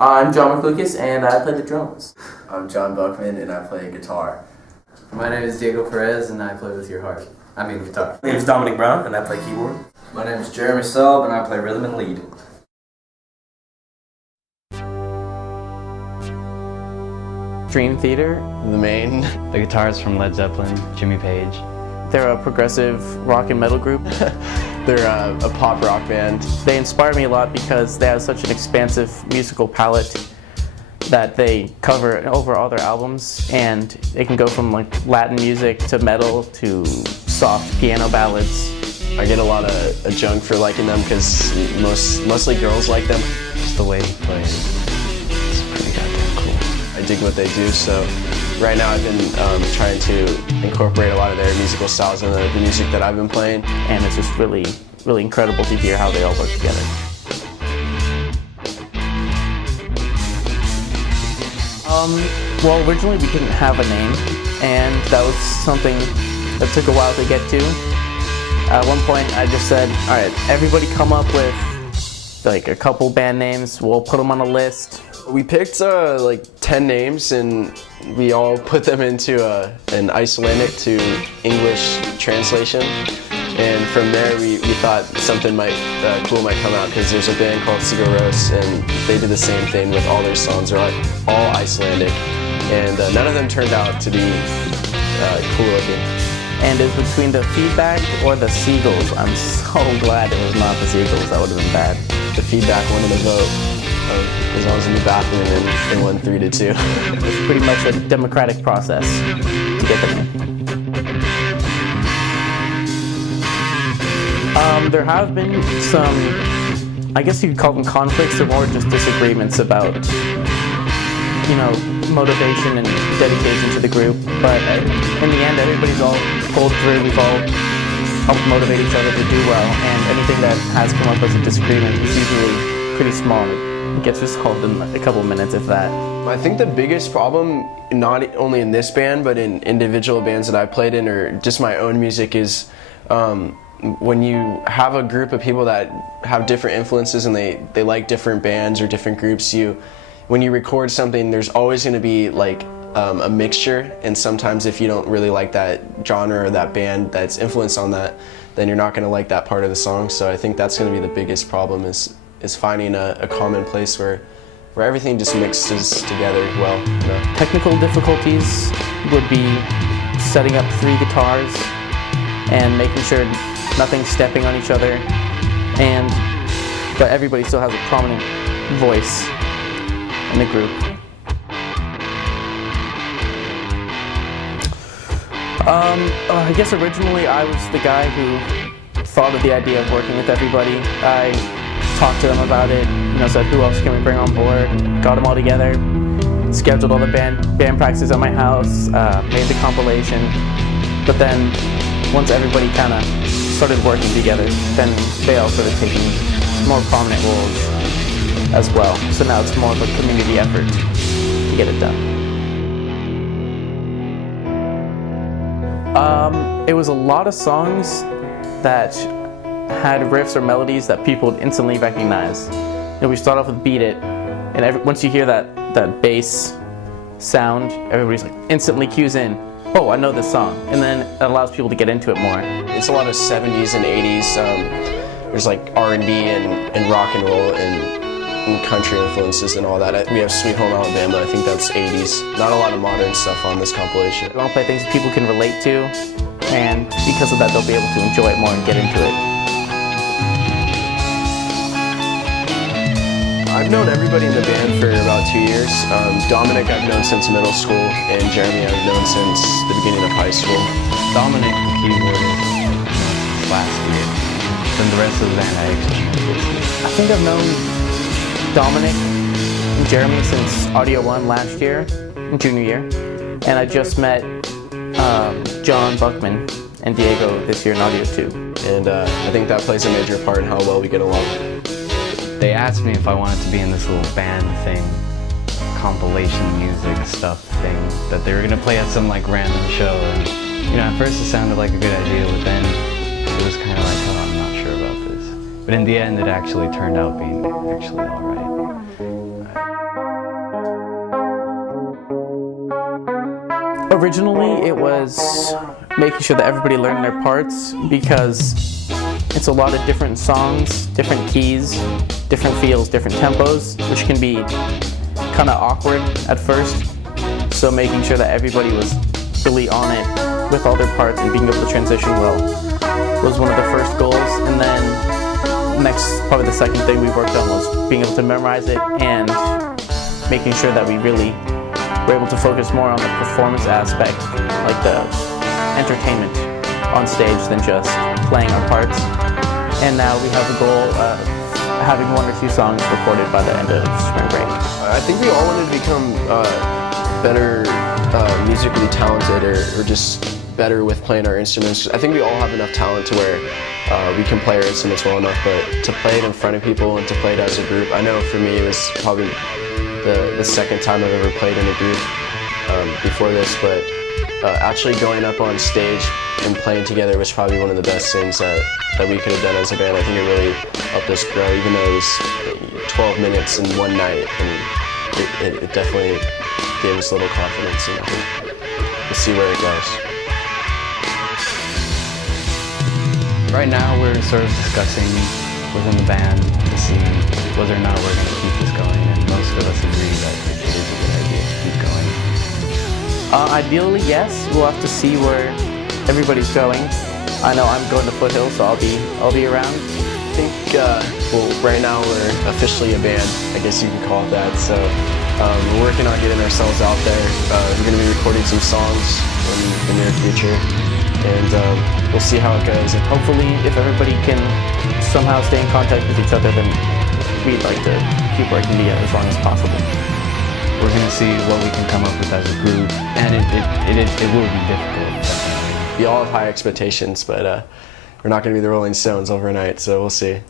I'm John McLucas, and I play the drums. I'm John Buckman, and I play guitar. My name is Diego Perez, and I play with your heart. I mean guitar. My name is Dominic Brown, and I play keyboard. My name is Jeremy Selb, and I play rhythm and lead. Dream Theater. The main. The guitarist from Led Zeppelin, Jimmy Page. They're a progressive rock and metal group. They're a pop rock band. They inspire me a lot because they have such an expansive musical palette that they cover over all their albums, and it can go from like Latin music to metal to soft piano ballads. I get a lot of junk for liking them because mostly girls like them. Just the way he plays, it's pretty goddamn cool. I dig what they do, so right now I've been trying to incorporate a lot of their musical styles in the music that I've been playing. And it's just really, really incredible to hear how they all work together. Well, originally we didn't have a name, and that was something that took a while to get to. At one point I just said, all right, everybody come up with like a couple band names, we'll put them on a list. We picked like 10 names, and we all put them into an Icelandic to English translation. And from there we thought something cool might come out, because there's a band called Sigur Rós, and they did the same thing with all their songs. They're all Icelandic, and none of them turned out to be cool looking. And it's between the Feedback or the Seagulls. I'm so glad it was not the Seagulls. That would have been bad. The Feedback won in the vote, as long as in the bathroom, and it won 3-2. It's pretty much a democratic process to get the name. There have been some, I guess you could call them conflicts, or more just disagreements about, you know, motivation and dedication to the group. But in the end, everybody's all pulled through. We've all helped motivate each other to do well, and anything that has come up as a disagreement is usually pretty small. It gets resolved in a couple minutes, if that. I think the biggest problem, not only in this band, but in individual bands that I've played in, or just my own music, is when you have a group of people that have different influences and they like different bands or different groups, when you record something, there's always going to be like a mixture, and sometimes if you don't really like that genre or that band that's influenced on that, then you're not going to like that part of the song. So I think that's going to be the biggest problem, is finding a common place where everything just mixes together well. You know? Technical difficulties would be setting up 3 guitars and making sure nothing's stepping on each other, but everybody still has a prominent voice in the group. I guess originally I was the guy who thought of the idea of working with everybody. I talked to them about it, said who else can we bring on board, got them all together, scheduled all the band practices at my house, made the compilation. But then once everybody kind of started working together, then they all started taking more prominent roles as well. So now it's more of a community effort to get it done. It was a lot of songs that had riffs or melodies that people would instantly recognize. We start off with Beat It, and once you hear that bass sound, everybody's like instantly cues in, oh, I know this song, and then it allows people to get into it more. It's a lot of 70s and 80s. There's like R&B and rock and roll and country influences and all that. We have Sweet Home Alabama, I think that's 80s. Not a lot of modern stuff on this compilation. We want to play things that people can relate to, and because of that they'll be able to enjoy it more and get into it. I've known everybody in the band for about 2 years. Dominic I've known since middle school, and Jeremy I've known since the beginning of high school. Dominic, the keyboardist, last year. Then the rest of the band I actually met this year. I think I've known Dominic and Jeremy since Audio 1 last year, junior year, and I just met John Buckman and Diego this year in Audio 2. And I think that plays a major part in how well we get along. They asked me if I wanted to be in this little band thing, compilation music stuff thing, that they were gonna play at some like random show. And at first it sounded like a good idea, but then it was kind of like, oh, I'm not sure about this. But in the end, it actually turned out being actually all right. Originally, it was making sure that everybody learned their parts because it's a lot of different songs, different keys, different feels, different tempos, which can be kind of awkward at first. So making sure that everybody was really on it with all their parts and being able to transition well was one of the first goals. And then next, probably the second thing we worked on was being able to memorize it and making sure that we really were able to focus more on the performance aspect, like the entertainment on stage than just playing our parts. And now we have a goal of having 1 or 2 songs recorded by the end of spring break. I think we all wanted to become better musically talented or just better with playing our instruments. I think we all have enough talent to where we can play our instruments well enough, but to play it in front of people and to play it as a group, I know for me it was probably the second time I've ever played in a group before this, but actually going up on stage and playing together was probably one of the best things that we could have done as a band. I think it really helped us grow, even though it was 12 minutes in one night, and it definitely gave us a little confidence, and I think we'll see where it goes. Right now we're sort of discussing within the band to see whether or not we're going to keep this going, and most of us agree that it is a good idea to keep going. Ideally, yes. We'll have to see where everybody's going. I know I'm going to Foothill, so I'll be around. I think, well, right now we're officially a band, I guess you can call it that, so we're working on getting ourselves out there. We're going to be recording some songs in the near future, and we'll see how it goes. And Hopefully, if everybody can somehow stay in contact with each other, then we'd like to keep working together as long as possible. We're going to see what we can come up with as a group, and it will be difficult, definitely. we all have high expectations, but we're not going to be the Rolling Stones overnight, so we'll see.